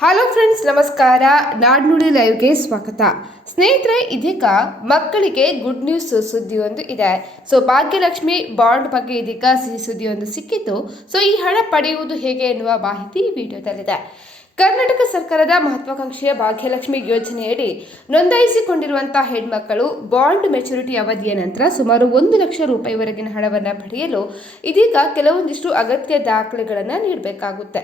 Hello friends, ನಮಸ್ಕಾರ. ನಾಡ್ನುಡಿ ಲೈವ್ಗೆ ಸ್ವಾಗತ. ಸ್ನೇಹಿತರೆ, ಇದೀಗ ಮಕ್ಕಳಿಗೆ ಗುಡ್ ನ್ಯೂಸ್ ಸುದ್ದಿಯೊಂದು ಇದೆ. ಭಾಗ್ಯಲಕ್ಷ್ಮಿ ಬಾಂಡ್ ಬಗ್ಗೆ ಇದೀಗ ಸಿಹಿ ಸುದ್ದಿಯೊಂದು ಸಿಕ್ಕಿದ್ದು. ಈ ಹಣ ಪಡೆಯುವುದು ಹೇಗೆ ಎನ್ನುವ ಮಾಹಿತಿ ಈ ವಿಡಿಯೋದಲ್ಲಿದೆ. ಕರ್ನಾಟಕ ಸರ್ಕಾರದ ಮಹತ್ವಾಕಾಂಕ್ಷೆಯ ಭಾಗ್ಯಲಕ್ಷ್ಮಿ ಯೋಜನೆಯಡಿ ನೋಂದಾಯಿಸಿಕೊಂಡಿರುವಂತಹ ಹೆಣ್ಮಕ್ಕಳು ಬಾಂಡ್ ಮೆಚುರಿಟಿ ಅವಧಿಯ ನಂತರ ಸುಮಾರು 1 ಲಕ್ಷ ರೂಪಾಯಿವರೆಗಿನ ಹಣವನ್ನು ಪಡೆಯಲು ಇದೀಗ ಕೆಲವೊಂದಿಷ್ಟು ಅಗತ್ಯ ದಾಖಲೆಗಳನ್ನು ನೀಡಬೇಕಾಗುತ್ತೆ.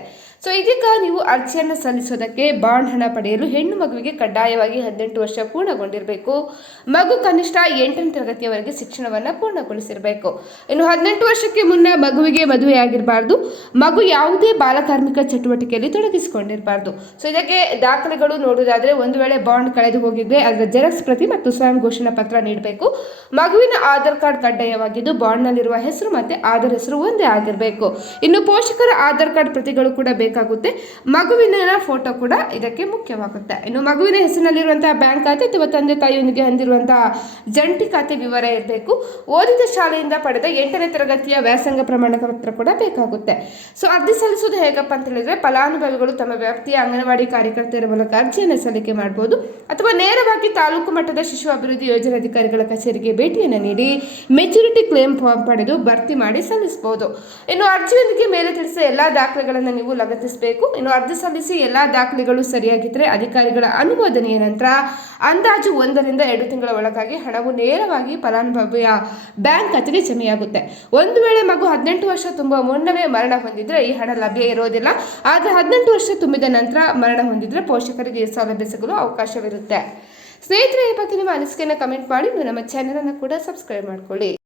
ಇದೀಗ ನೀವು ಅರ್ಜಿಯನ್ನು ಸಲ್ಲಿಸೋದಕ್ಕೆ ಬಾಂಡ್ ಹಣ ಪಡೆಯಲು ಹೆಣ್ಣು ಮಗುವಿಗೆ ಕಡ್ಡಾಯವಾಗಿ 18 ವರ್ಷ ಪೂರ್ಣಗೊಂಡಿರಬೇಕು. ಮಗು ಕನಿಷ್ಠ 8ನೇ ತರಗತಿಯವರೆಗೆ ಶಿಕ್ಷಣವನ್ನು ಪೂರ್ಣಗೊಳಿಸಿರಬೇಕು. ಇನ್ನು 18 ವರ್ಷಕ್ಕೆ ಮುನ್ನ ಮಗುವಿಗೆ ಮದುವೆಯಾಗಿರಬಾರ್ದು. ಮಗು ಯಾವುದೇ ಬಾಲಕಾರ್ಮಿಕ ಚಟುವಟಿಕೆಯಲ್ಲಿ ತೊಡಗಿಸಿಕೊಂಡಿರಬಾರ್ದು. ಇದಕ್ಕೆ ದಾಖಲೆಗಳು ನೋಡುವುದಾದರೆ, ಒಂದು ವೇಳೆ ಬಾಂಡ್ ಕಳೆದು ಹೋಗಿದ್ರೆ ಅದರ ಜೆರಾಕ್ಸ್ ಪ್ರತಿ ಮತ್ತು ಸ್ವಯಂ ಘೋಷಣಾ ಪತ್ರ ನೀಡಬೇಕು. ಮಗುವಿನ ಆಧಾರ್ ಕಾರ್ಡ್ ಕಡ್ಡಾಯವಾಗಿದ್ದು ಬಾಂಡ್ನಲ್ಲಿರುವ ಹೆಸರು ಮತ್ತೆ ಆಧಾರ್ ಹೆಸರು ಒಂದೇ ಆಗಿರಬೇಕು. ಇನ್ನು ಪೋಷಕರ ಆಧಾರ್ ಕಾರ್ಡ್ ಪ್ರತಿಗಳು ಕೂಡ ಬೇಕಾಗುತ್ತೆ. ಮಗುವಿನ ಫೋಟೋ ಕೂಡ ಇದಕ್ಕೆ ಮುಖ್ಯವಾಗುತ್ತೆ. ಇನ್ನು ಮಗುವಿನ ಹೆಸರಿನಲ್ಲಿರುವಂತಹ ಬ್ಯಾಂಕ್ ಖಾತೆ ಅಥವಾ ತಂದೆ ತಾಯಿಯೊಂದಿಗೆ ಹೊಂದಿರುವಂತಹ ಜಂಟಿ ಖಾತೆ ವಿವರ ಇರಬೇಕು. ಓದಿದ ಶಾಲೆಯಿಂದ ಪಡೆದ 8ನೇ ತರಗತಿಯ ವ್ಯಾಸಂಗ ಪ್ರಮಾಣ ಪತ್ರ ಕೂಡ ಬೇಕಾಗುತ್ತೆ. ಅರ್ಜಿ ಸಲ್ಲಿಸುವುದು ಹೇಗಪ್ಪ ಅಂತ ಹೇಳಿದ್ರೆ, ಫಲಾನುಭವಿಗಳು ತಮ್ಮ ವ್ಯಾಪ್ತಿಯ ಅಂಗನವಾಡಿ ಕಾರ್ಯಕರ್ತರ ಮೂಲಕ ಅರ್ಜಿಯನ್ನು ಸಲ್ಲಿಕೆ ಮಾಡಬಹುದು, ಅಥವಾ ನೇರವಾಗಿ ತಾಲೂಕು ಮಟ್ಟದ ಶಿಶು ಅಭಿವೃದ್ಧಿ ಯೋಜನಾಧಿಕಾರಿಗಳ ಕಚೇರಿಗೆ ಭೇಟಿಯನ್ನು ನೀಡಿ ಮೆಚುರಿಟಿ ಕ್ಲೇಮ್ ಫಾರ್ಮ್ ಪಡೆದು ಭರ್ತಿ ಮಾಡಿ ಸಲ್ಲಿಸಬಹುದು. ಇನ್ನು ಅರ್ಜಿಯೊಂದಿಗೆ ಮೇಲೆ ತಿಳಿಸಿದ ಎಲ್ಲಾ ದಾಖಲೆಗಳನ್ನು ನೀವು ಲಗತ್ತಿಸಬೇಕು. ಇನ್ನು ಅರ್ಜಿ ಸಲ್ಲಿಸಿ ಎಲ್ಲಾ ದಾಖಲೆಗಳು ಸರಿಯಾಗಿದ್ದರೆ ಅಧಿಕಾರಿಗಳ ಅನುಮೋದನೆಯ ನಂತರ ಅಂದಾಜು 1 ರಿಂದ 2 ತಿಂಗಳ ಒಳಗಾಗಿ ಹಣವು ನೇರವಾಗಿ ಫಲಾನುಭವಿಯ ಬ್ಯಾಂಕ್ ಖಾತೆಗೆ ಜಮೆಯಾಗುತ್ತೆ. ಒಂದು ವೇಳೆ ಮಗು 18 ವರ್ಷ ತುಂಬುವ ಮುನ್ನವೇ ಮರಣ ಹೊಂದಿದ್ರೆ ಈ ಹಣ ಲಭ್ಯ ಇರೋದಿಲ್ಲ. ಆದರೆ 18 ವರ್ಷ ತುಂಬಿದ ನಂತರ ಮರಣ ಹೊಂದಿದ್ರೆ ಪೋಷಕರಿಗೆ ಈ ಸೌಲಭ್ಯ ಸಿಗಲು ಅವಕಾಶವಿರುತ್ತೆ. ಸ್ನೇಹಿತರೆ, ಈ ಬಗ್ಗೆ ನಿಮ್ಮ ಅನಿಸಿಕೆಯನ್ನು ಕಮೆಂಟ್ ಮಾಡಿ. ನಮ್ಮ ಚಾನೆಲ್ ಅನ್ನು ಕೂಡ ಸಬ್ಸ್ಕ್ರೈಬ್ ಮಾಡ್ಕೊಳ್ಳಿ.